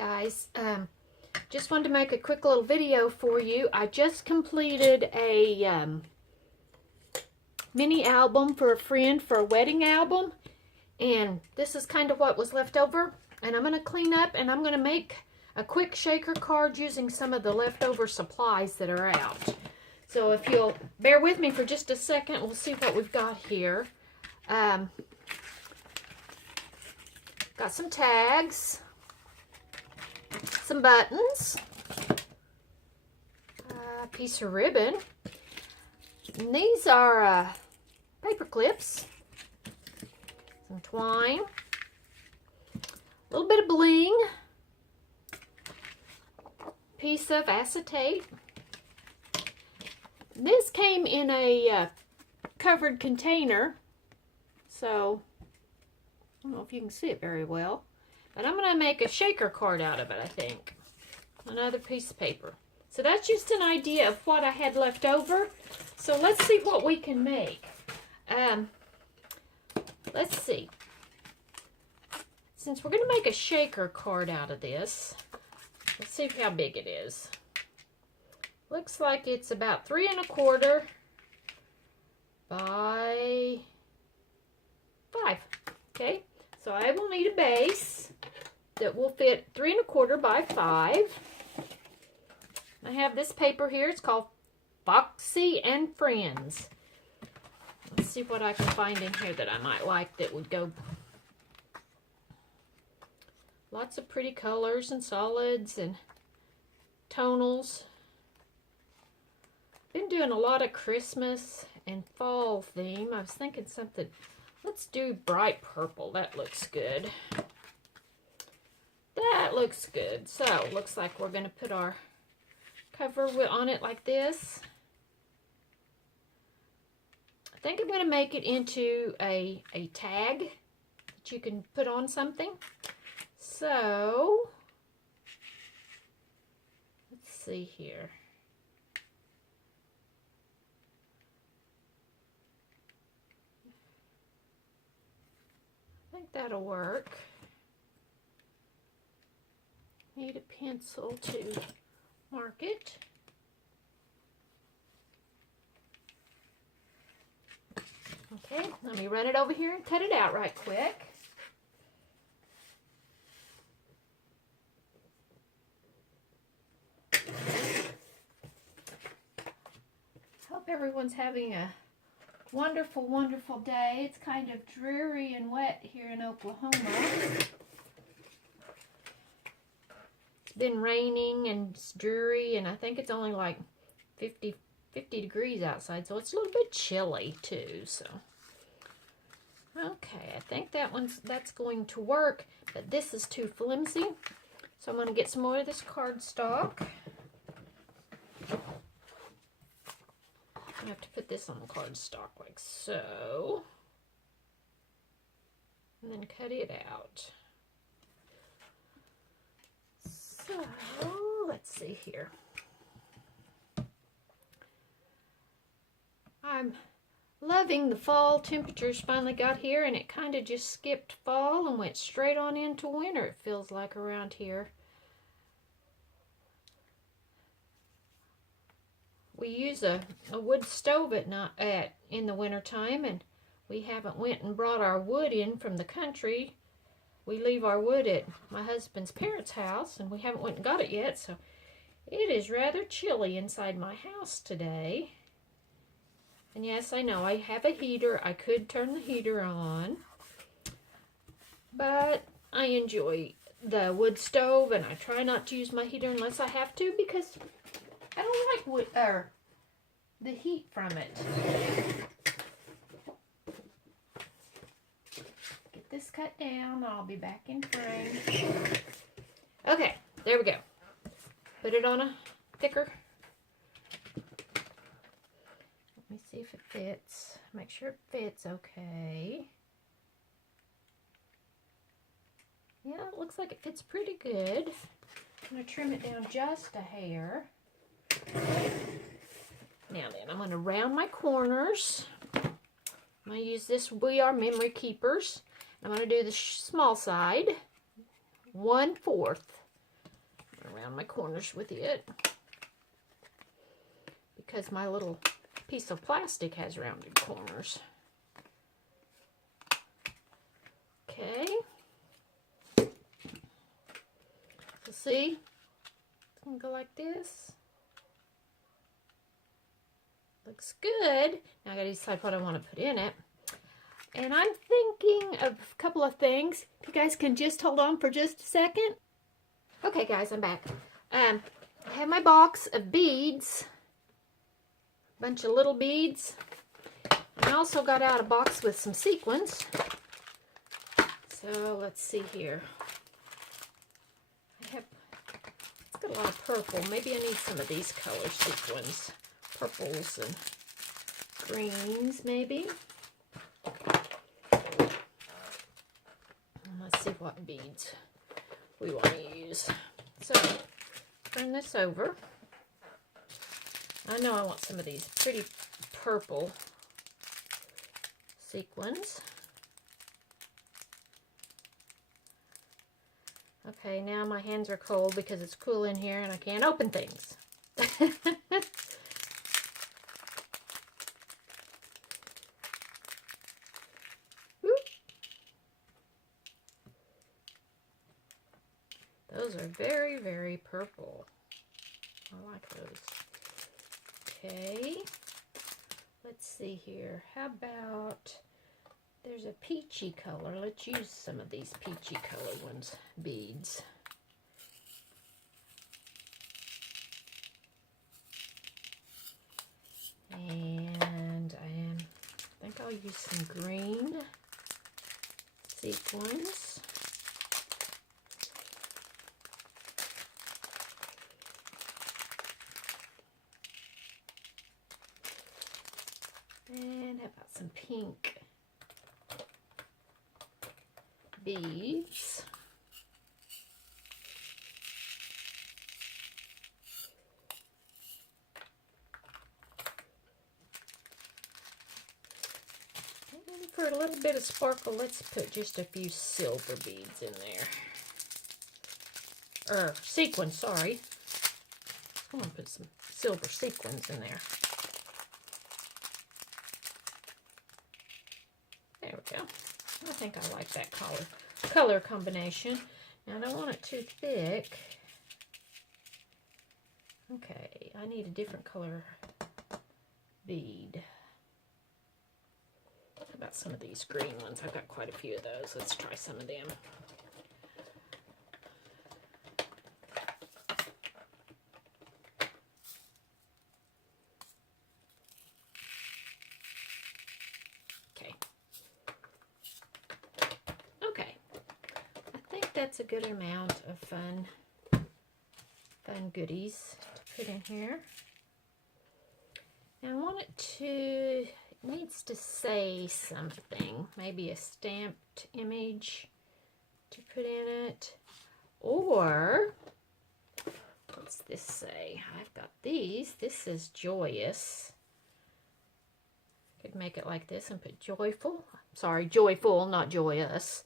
Guys, just wanted to make a quick little video for you. I just completed a mini album for a friend for a wedding album, and this is kind of what was left over, and I'm going to clean up and I'm going to make a quick shaker card using some of the leftover supplies that are out. So if you'll bear with me for just a second, we'll see what we've got here. Got some tags, some buttons, a piece of ribbon. And these are paper clips, some twine, a little bit of bling, piece of acetate. This came in a covered container, so I don't know if you can see it very well. But I'm going to make a shaker card out of it, I think. Another piece of paper. So that's just an idea of what I had left over. So let's see what we can make. Let's see. Since we're going to make a shaker card out of this, let's see how big it is. Looks like it's about 3 1/4 by 5. Okay, so I will need a base that will fit 3 1/4 by 5. I have this paper here. It's called Foxy and Friends. Let's see what I can find in here that I might like that would go. Lots of pretty colors and solids and tonals. Been doing a lot of Christmas and fall theme. I was thinking something. Let's do bright purple. That looks good. That looks good. So, looks like we're going to put our cover on it like this. I think I'm going to make it into a tag that you can put on something. So, let's see here. I think that'll work. Need a pencil to mark it. Okay, let me run it over here and cut it out right quick. Hope everyone's having a wonderful, wonderful day. It's kind of dreary and wet here in Oklahoma. It's been raining and it's dreary, and I think it's only like 50 degrees outside, so it's a little bit chilly too. So, okay, I think that's going to work, but this is too flimsy, so I'm going to get some more of this cardstock. I have to put this on the cardstock like so, and then cut it out. So, let's see here. I'm loving the fall. Temperatures finally got here, and it kind of just skipped fall and went straight on into winter, it feels like around here. We use a wood stove in the wintertime, and we haven't went and brought our wood in from the country. We leave our wood at my husband's parents' house, and we haven't went and got it yet, so it is rather chilly inside my house today. And yes, I know I have a heater. I could turn the heater on, but I enjoy the wood stove, and I try not to use my heater unless I have to, because I don't like wood or the heat from it. Get this cut down. I'll be back in frame. Okay, there we go. Put it on a thicker. Let me see if it fits. Make sure it fits okay. Yeah, it looks like it fits pretty good. I'm going to trim it down just a hair. Now then, I'm going to round my corners. I'm going to use this We Are Memory Keepers. I'm going to do the small side, 1/4. around my corners with it because my little piece of plastic has rounded corners. Okay. So see, it's going to go like this. Looks good. Now I got to decide what I want to put in it. And I'm thinking of a couple of things. If you guys can just hold on for just a second. Okay, guys, I'm back. I have my box of beads. A bunch of little beads. I also got out a box with some sequins. So let's see here. It's got a lot of purple. Maybe I need some of these color sequins. Purples and greens, maybe. Let's see what beads we want to use. So, turn this over. I know I want some of these pretty purple sequins. Okay, now my hands are cold because it's cool in here and I can't open things. Those are very, very purple. I like those. Okay. Let's see here. How about, there's a peachy color. Let's use some of these peachy color ones, beads. And I think I'll use some green sequins. And how about some pink beads? And for a little bit of sparkle, let's put just a few silver beads in there. Sequins, sorry. I want to put some silver sequins in there. There we go. I think I like that color combination. Now I don't want it too thick. Okay, I need a different color bead. How about some of these green ones? I've got quite a few of those. Let's try some of them. That's a good amount of fun goodies to put in here. Now I want it needs to say something, maybe a stamped image to put in it, or what's this say? I've got these. This says joyous. Could make it like this and put joyful. Sorry, joyful, not joyous.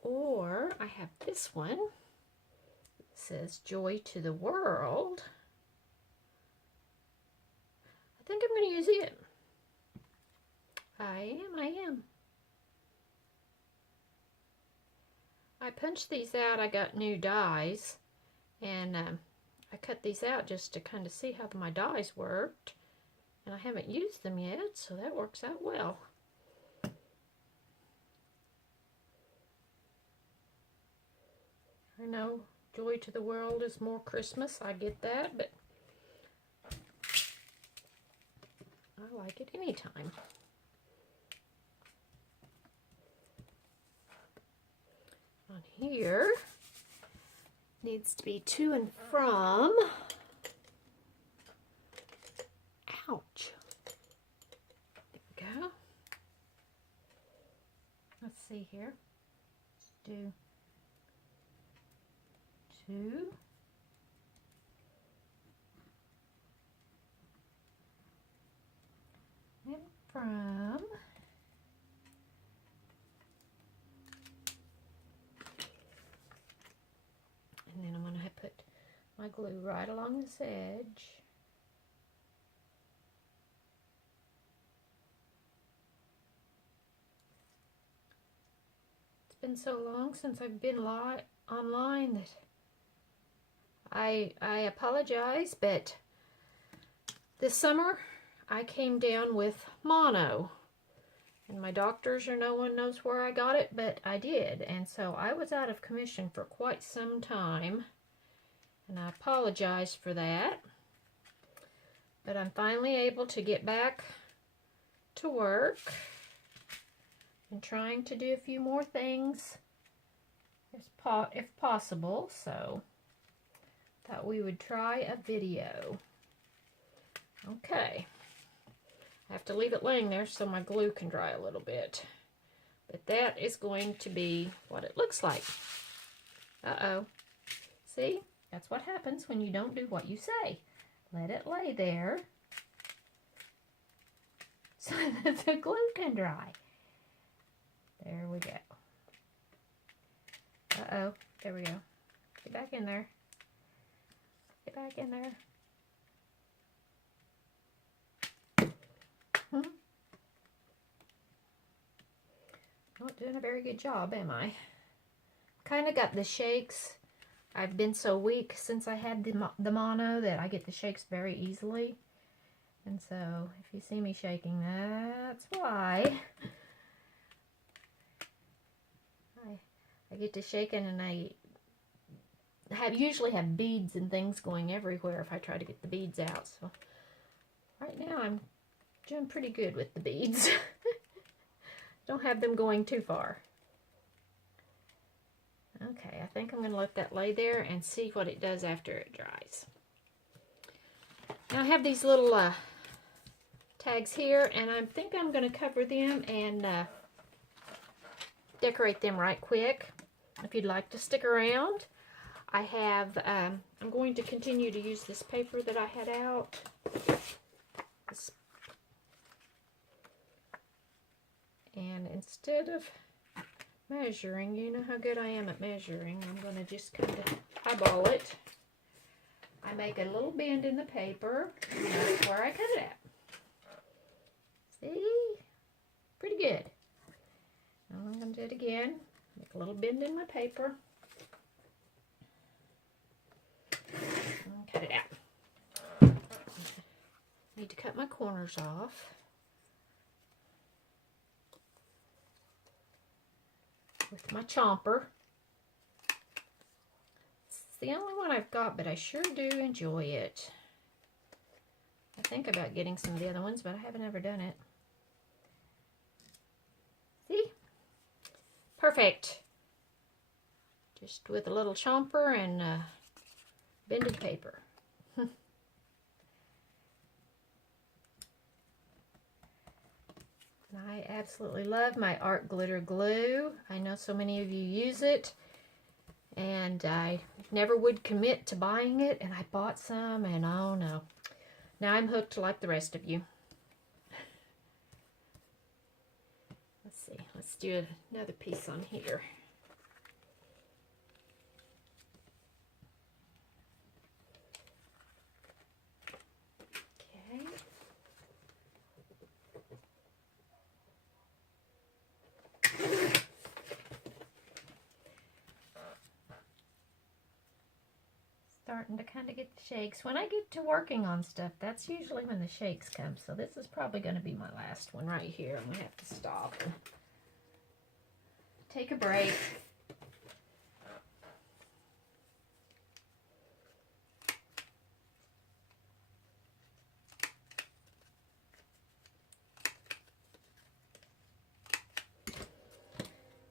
Or I have this one. It says joy to the world. I think I'm going to use it. I am. I punched these out. I got new dies. And I cut these out just to kind of see how my dies worked. And I haven't used them yet, so that works out well. I know joy to the world is more Christmas. I get that, but I like it anytime. On here needs to be to and from. Ouch. There we go. Let's see here. Let's do to and from. And then I'm going to put my glue right along this edge. It's been so long since I've been online that I apologize, but this summer I came down with mono. And my doctors or no one knows where I got it, but I did. And so I was out of commission for quite some time. And I apologize for that. But I'm finally able to get back to work and trying to do a few more things if possible. So thought we would try a video. Okay. I have to leave it laying there so my glue can dry a little bit. But that is going to be what it looks like. Uh-oh. See? That's what happens when you don't do what you say. Let it lay there so that the glue can dry. There we go. Uh-oh. There we go. Get back in there. Get back in there. Not doing a very good job, am I? Kind of got the shakes. I've been so weak since I had the mono that I get the shakes very easily. And so, if you see me shaking, that's why. I get to shaking, and I usually have beads and things going everywhere if I try to get the beads out. So, right now I'm doing pretty good with the beads. Don't have them going too far. Okay, I think I'm going to let that lay there and see what it does after it dries. Now I have these little tags here, and I think I'm going to cover them and decorate them right quick. If you'd like to stick around, I have, I'm going to continue to use this paper that I had out. And instead of measuring, you know how good I am at measuring, I'm going to just kind of eyeball it. I make a little bend in the paper, and that's where I cut it at. See? Pretty good. Now I'm going to do it again. Make a little bend in my paper. And cut it out. Need to cut my corners off. With my chomper. It's the only one I've got, but I sure do enjoy it. I think about getting some of the other ones, but I haven't ever done it. See? Perfect. Just with a little chomper and bended paper. I absolutely love my Art Glitter Glue. I know so many of you use it, and I never would commit to buying it, and I bought some, and oh no. Now I'm hooked like the rest of you. Let's see, let's do another piece on here. Okay. Starting to kind of get the shakes. When I get to working on stuff, that's usually when the shakes come. So this is probably going to be my last one right here. I'm going to have to stop and take a break.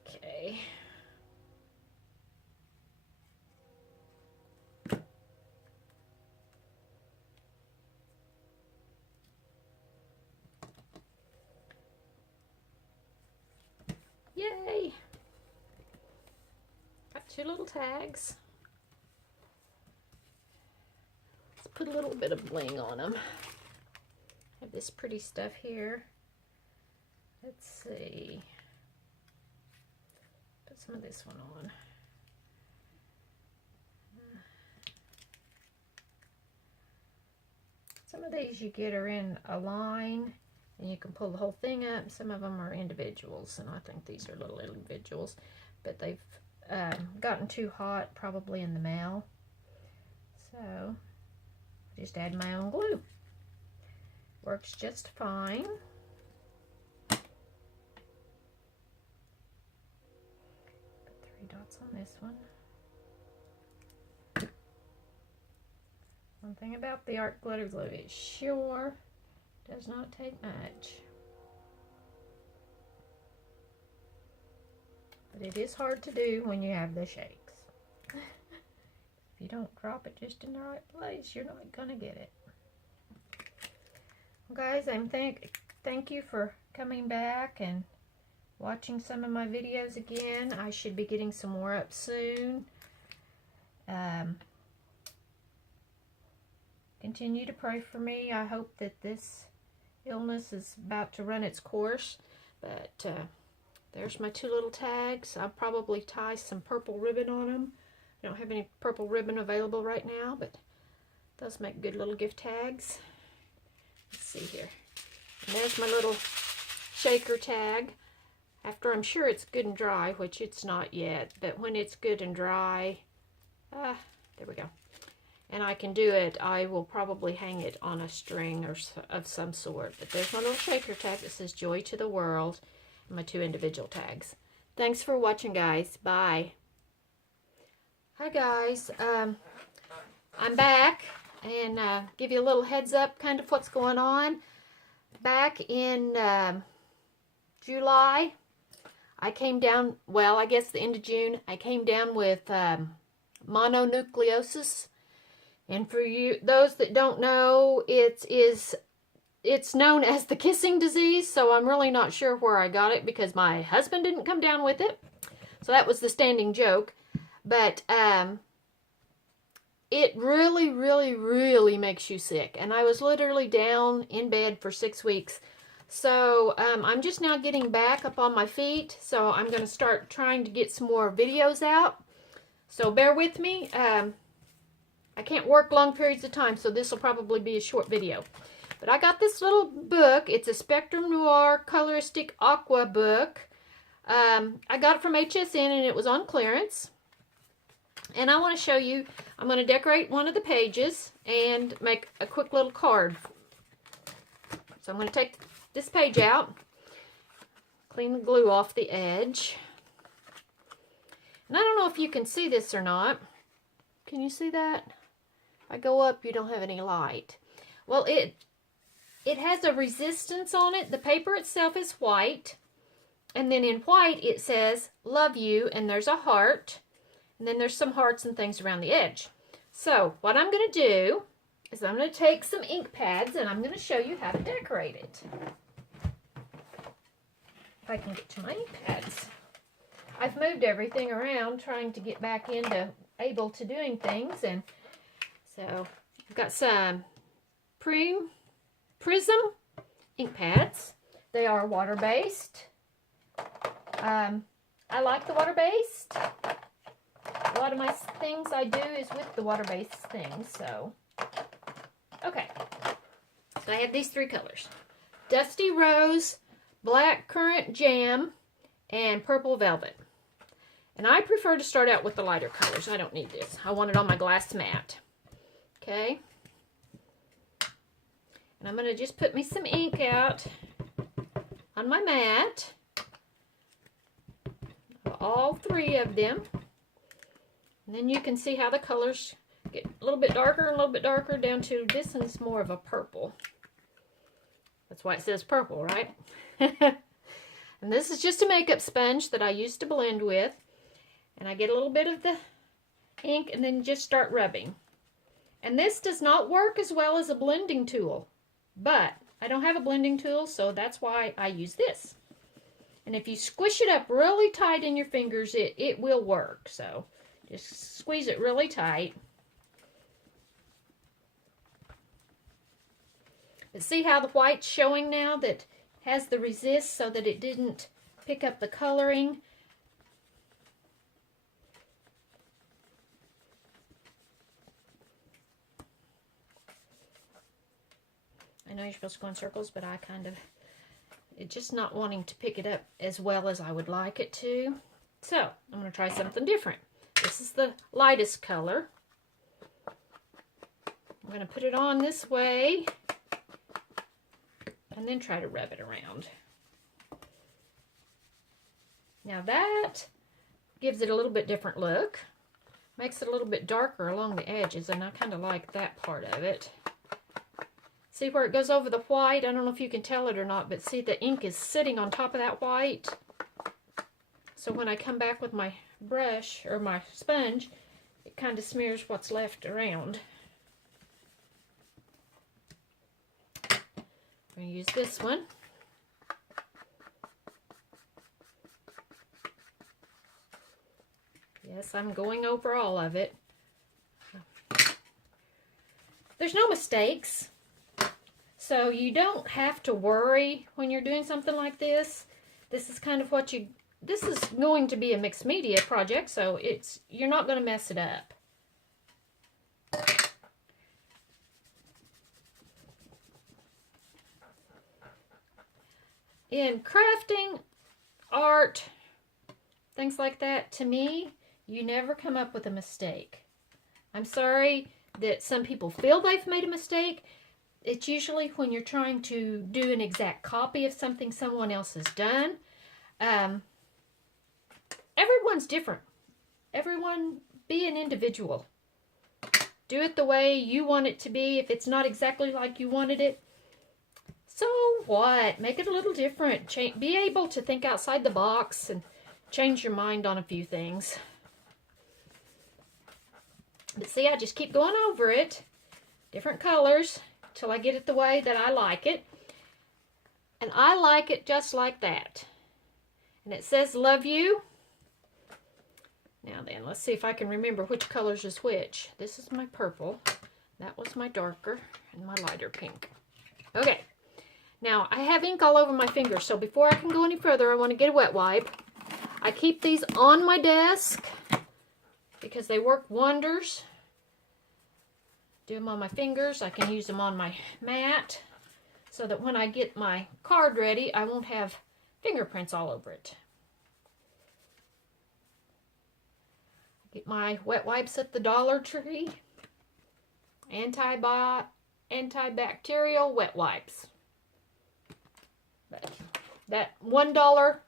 Okay. Yay! Got two little tags. Let's put a little bit of bling on them. I have this pretty stuff here. Let's see. Put some of this one on. Some of these you get are in a line, and you can pull the whole thing up. Some of them are individuals, and I think these are little individuals, but they've gotten too hot probably in the mail. So I just add my own glue. Works just fine. Put 3 dots on this one. One thing about the art glitter glue, it sure does not take much. But it is hard to do when you have the shakes. If you don't drop it just in the right place, you're not gonna get it. Well, guys, thank you for coming back and watching some of my videos again. I should be getting some more up soon. Continue to pray for me. I hope that this illness is about to run its course. But there's my 2 little tags. I'll probably tie some purple ribbon on them. I don't have any purple ribbon available right now, but those make good little gift tags. Let's see here. And there's my little shaker tag. After I'm sure it's good and dry, which it's not yet, but when it's good and dry, there we go. And I can do it, I will probably hang it on a string or of some sort. But there's my little shaker tag that says Joy to the World, and my 2 individual tags. Thanks for watching, guys. Bye. Hi, guys. I'm back, and give you a little heads up kind of what's going on. Back in July, I came down, well, I guess the end of June, I came down with mononucleosis. And for you, those that don't know, it's known as the kissing disease, so I'm really not sure where I got it because my husband didn't come down with it. So that was the standing joke. But it really, really, really makes you sick. And I was literally down in bed for 6 weeks. So I'm just now getting back up on my feet. So I'm going to start trying to get some more videos out. So bear with me. I can't work long periods of time, so this will probably be a short video. But I got this little book. It's a Spectrum Noir Coloristic Aqua book. I got it from HSN, and it was on clearance. And I want to show you, I'm going to decorate one of the pages and make a quick little card. So I'm going to take this page out, clean the glue off the edge. And I don't know if you can see this or not. Can you see that? If I go up, you don't have any light. Well, it has a resistance on it. The paper itself is white. And then in white, it says, love you, and there's a heart. And then there's some hearts and things around the edge. So what I'm going to do is I'm going to take some ink pads, and I'm going to show you how to decorate it. If I can get to my ink pads. I've moved everything around trying to get back into able to doing things, and so I've got some Prism ink pads. They are water-based. I like the water-based. A lot of my things I do is with the water-based things, so. Okay. So I have these 3 colors. Dusty Rose, Black Currant Jam, and Purple Velvet. And I prefer to start out with the lighter colors. I don't need this. I want it on my glass mat. Okay. And I'm going to just put me some ink out on my mat. All 3 of them. And then you can see how the colors get a little bit darker and a little bit darker down to this one's more of a purple. That's why it says purple, right? And this is just a makeup sponge that I used to blend with. And I get a little bit of the ink and then just start rubbing. And this does not work as well as a blending tool. But I don't have a blending tool, so that's why I use this. And if you squish it up really tight in your fingers, it will work. So just squeeze it really tight. But see how the white's showing now that has the resist so that it didn't pick up the coloring. know you're supposed to go in circles, but I kind of, it's just not wanting to pick it up as well as I would like it to. So, I'm going to try something different. This is the lightest color. I'm going to put it on this way and then try to rub it around. Now that gives it a little bit different look. Makes it a little bit darker along the edges, and I kind of like that part of it. See where it goes over the white? I don't know if you can tell it or not, but see the ink is sitting on top of that white. So when I come back with my brush or my sponge, it kind of smears what's left around. I'm going to use this one. Yes, I'm going over all of it. There's no mistakes, so you don't have to worry when you're doing something like this. This is kind of what you, this is going to be a mixed media project, so you're not going to mess it up. In crafting, art, things like that, to me, you never come up with a mistake. I'm sorry that some people feel they've made a mistake. It's usually when you're trying to do an exact copy of something someone else has done. Everyone's different. Everyone, be an individual. Do it the way you want it to be. If it's not exactly like you wanted it, so what? Make it a little different. Be able to think outside the box and change your mind on a few things. But see, I just keep going over it, different colors, till I get it the way that I like it. And I like it just like that. And it says, love you. Now then, let's see if I can remember which colors is which. This is my purple. That was my darker and my lighter pink. Okay. Now, I have ink all over my fingers, so before I can go any further, I want to get a wet wipe. I keep these on my desk because they work wonders. Do them on my fingers. I can use them on my mat so that when I get my card ready, I won't have fingerprints all over it. Get my wet wipes at the Dollar Tree. Antibacterial wet wipes. But that $1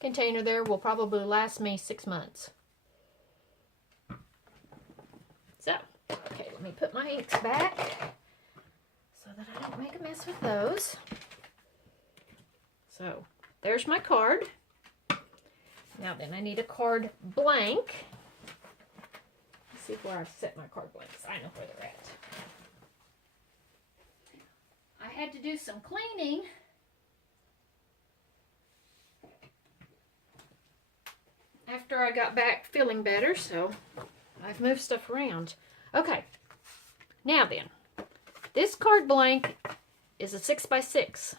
container there will probably last me 6 months. So, okay, let me put my inks back so that I don't make a mess with those. So, there's my card. Now then, I need a card blank. Let's see where I've set my card blanks. I know where they're at. I had to do some cleaning. After I got back feeling better, so I've moved stuff around. Okay, now then, this card blank is a 6x6.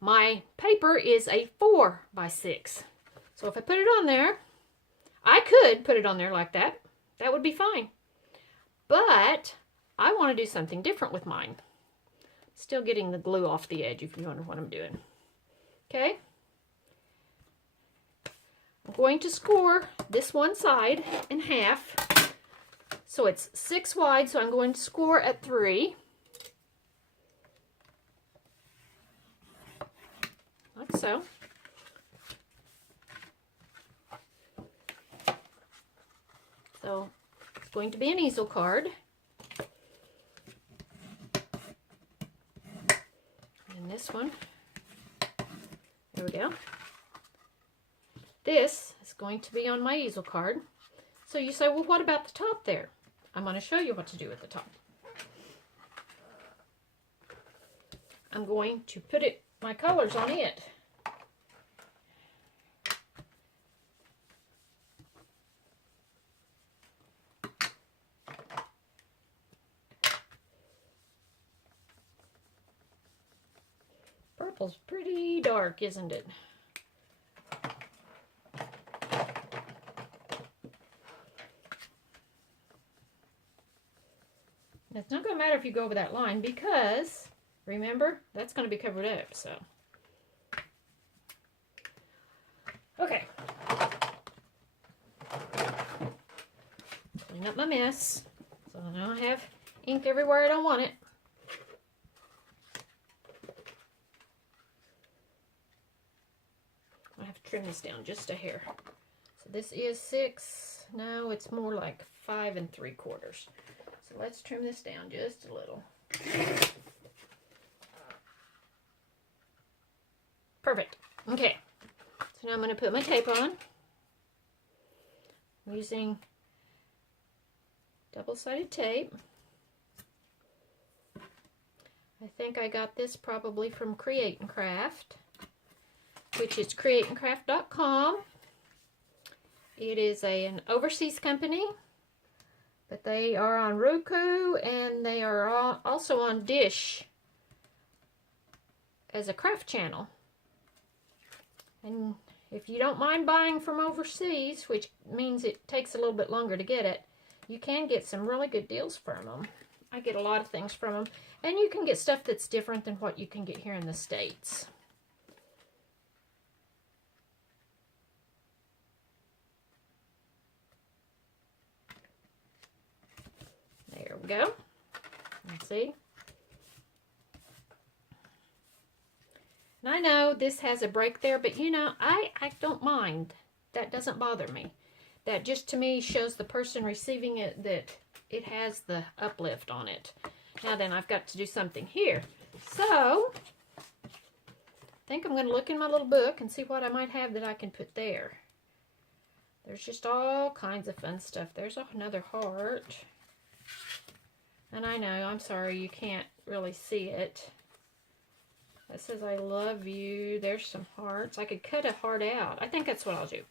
My paper is a 4x6. So if I put it on there, I could put it on there like that. That would be fine. But I want to do something different with mine. Still getting the glue off the edge if you wonder what I'm doing. Okay. I'm going to score this one side in half. So it's 6 wide, so I'm going to score at 3. Like so. So it's going to be an easel card. And this one, there we go. This is going to be on my easel card. So you say, well, what about the top there? I'm going to show you what to do with the top. I'm going to put my colors on it. Purple's pretty dark, isn't it? It's not going to matter if you go over that line because Remember? That's going to be covered up, so. Okay. Clean up my mess. So now I have ink everywhere I don't want it. I have to trim this down just a hair. So this is 6. Now it's more like 5 3/4. So let's trim this down just a little. Perfect. Okay. So now I'm going to put my tape on. I'm using double-sided tape. I think I got this probably from Create and Craft, which is createandcraft.com. It is an overseas company, but they are on Roku and they are also on Dish as a craft channel. And if you don't mind buying from overseas, which means it takes a little bit longer to get it, you can get some really good deals from them. I get a lot of things from them. And you can get stuff that's different than what you can get here in the States. There we go. Let's see. And I know this has a break there, but you know, I don't mind. That doesn't bother me. That just to me shows the person receiving it that it has the uplift on it. Now then, I've got to do something here. So, I think I'm going to look in my little book and see what I might have that I can put there. There's just all kinds of fun stuff. There's another heart. And I know, I'm sorry, you can't really see it. That says, I love you. There's some hearts. I could cut a heart out. I think that's what I'll do.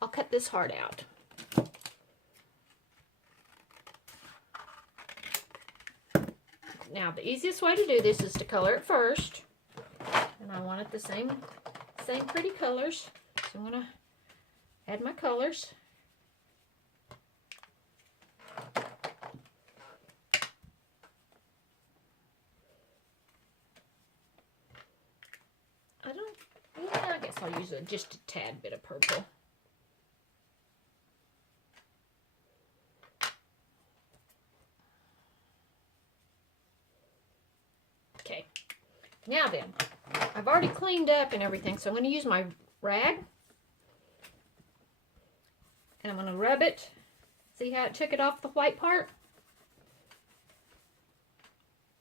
I'll cut this heart out. Now, the easiest way to do this is to color it first. And I want it the same pretty colors. So I'm going to add my colors. I guess I'll use just a tad bit of purple. Okay, now then, I've already cleaned up and everything, so I'm going to use my rag. And I'm going to rub it. See how it took it off the white part?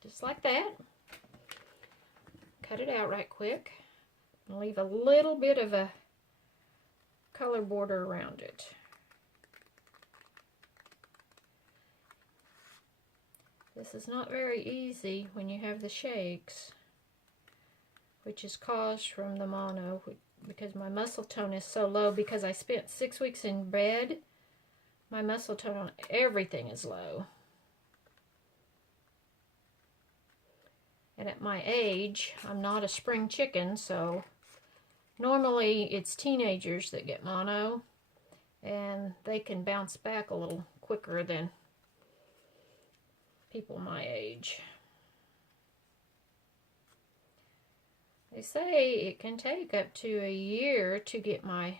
Just like that. Cut it out right quick. And leave a little bit of a color border around it. This is not very easy when you have the shakes, which is caused from the mono, because my muscle tone is so low. Because I spent 6 weeks in bed, my muscle tone on everything is low. And at my age, I'm not a spring chicken, so normally it's teenagers that get mono, and they can bounce back a little quicker than people my age. They say it can take up to a year to get my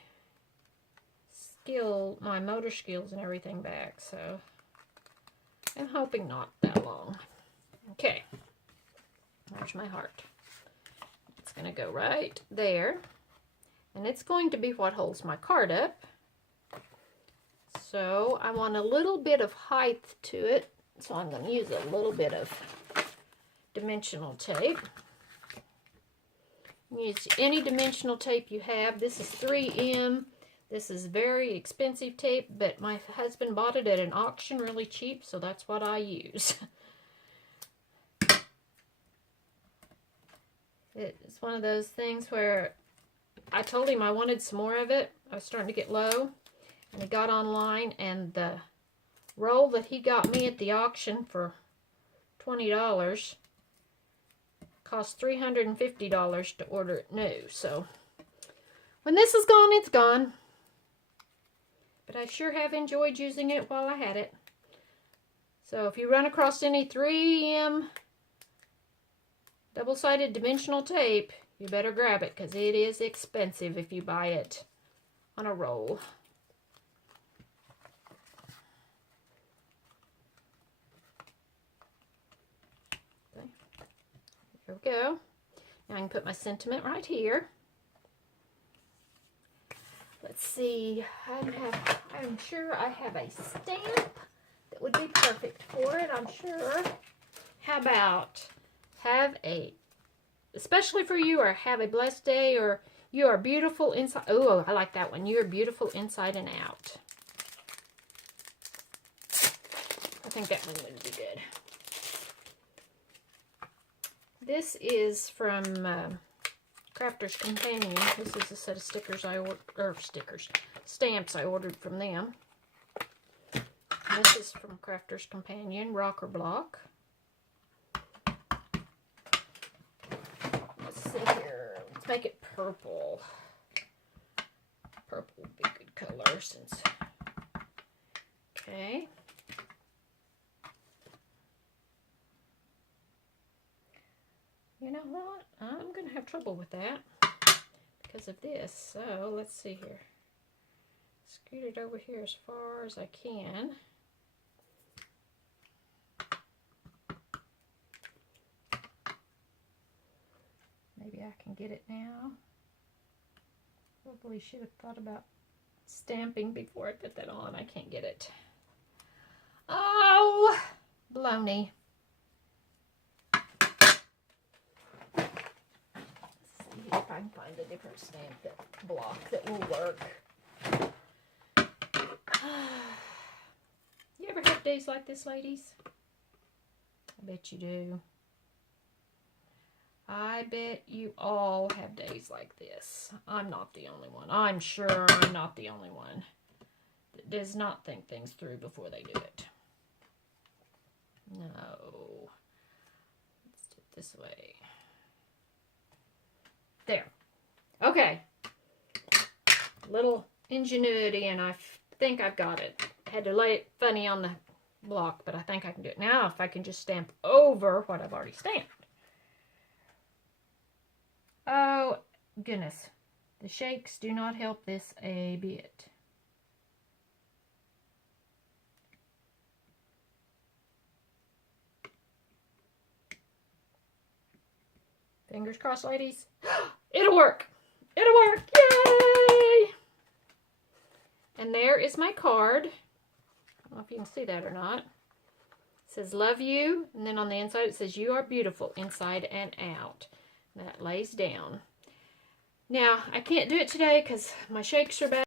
motor skills and everything back, so I'm hoping not that long. Okay, there's my heart. It's going to go right there, and it's going to be what holds my card up. So I want a little bit of height to it, so I'm going to use a little bit of dimensional tape. Use any dimensional tape you have. This is 3M. This is very expensive tape, but my husband bought it at an auction really cheap, so that's what I use. It's one of those things where I told him I wanted some more of it. I was starting to get low, and he got online, and the roll that he got me at the auction for $20 cost $350 to order it new. So when this is gone, it's gone. But I sure have enjoyed using it while I had it. So if you run across any 3M Double-sided dimensional tape. You better grab it because it is expensive if you buy it on a roll. Okay. There we go. Now I can put my sentiment right here. Let's see. I'm sure I have a stamp that would be perfect for it, I'm sure. How about especially for you, or have a blessed day, or you are beautiful inside. Oh, I like that one. You are beautiful inside and out. I think that one would be good. This is from Crafter's Companion. This is a set of stamps I ordered from them. And this is from Crafter's Companion, Rocker Block. Let's see here. Let's make it purple. Purple would be a good color since. Okay. You know what? I'm going to have trouble with that because of this. So let's see here. Scoot it over here as far as I can. Maybe I can get it now. Probably should have thought about stamping before I put that on. I can't get it. Oh, baloney. If I can find a different stamp block that will work. You ever have days like this, ladies? I bet you do. I bet you all have days like this. I'm not the only one. I'm sure I'm not the only one that does not think things through before they do it. No. Let's do it this way. There. Okay. Little ingenuity, and I think I've got it. Had to lay it funny on the block, but I think I can do it. Now, if I can just stamp over what I've already stamped. Oh, goodness. The shakes do not help this a bit. Fingers crossed, ladies. It'll work. It'll work. Yay! And there is my card. I don't know if you can see that or not. It says, love you. And then on the inside, it says, you are beautiful inside and out. And that lays down. Now, I can't do it today because my shakes are bad.